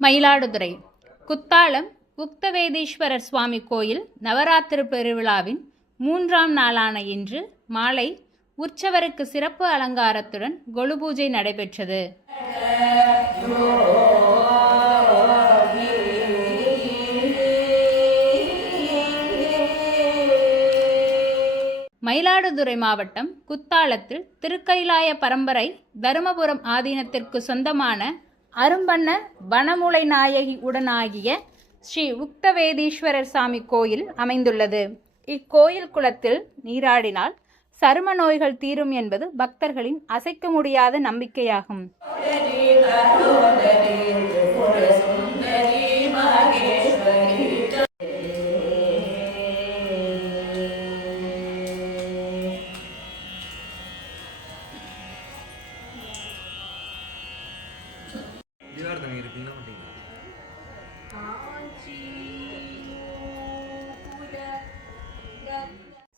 மயிலாடுதுறை. குத்தாலம் உக்தவேதீஸ்வரர் சுவாமி கோயில் நவராத்திரி பெருவிழாவின் மூன்றாம் நாளான இன்று மாலை உற்சவருக்கு சிறப்பு அலங்காரத்துடன் கொலு பூஜை நடைபெற்றது. மயிலாடுதுறை மாவட்டம் குத்தாலத்தில் திருக்கைலாய பரம்பரை தருமபுரம் ஆதீனத்திற்கு சொந்தமான அரும்பண்ண வனமுலை நாயகி உடனாகிய ஸ்ரீ உக்தவேதீஸ்வரர் சாமி கோயில் அமைந்துள்ளது. இக்கோயில் குளத்தில் நீராடினால் சரும நோய்கள் தீரும் என்பது பக்தர்களின் அசைக்க முடியாத நம்பிக்கையாகும். தீபாவளி இருப்பீங்களா மாட்டீங்களா?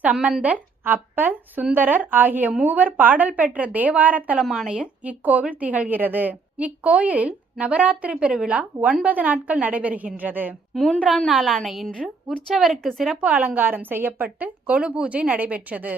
சம்பந்தர் அப்பர் சுந்தரர் ஆகிய மூவர் பாடல் பெற்ற தேவாரத்தலமான இக்கோவில் திகழ்கிறது. இக்கோயிலில் நவராத்திரி பெருவிழா ஒன்பது நாட்கள் நடைபெறுகின்றது. மூன்றாம் நாளான இன்று உற்சவருக்கு சிறப்பு அலங்காரம் செய்யப்பட்டு கொலு பூஜை நடைபெற்றது.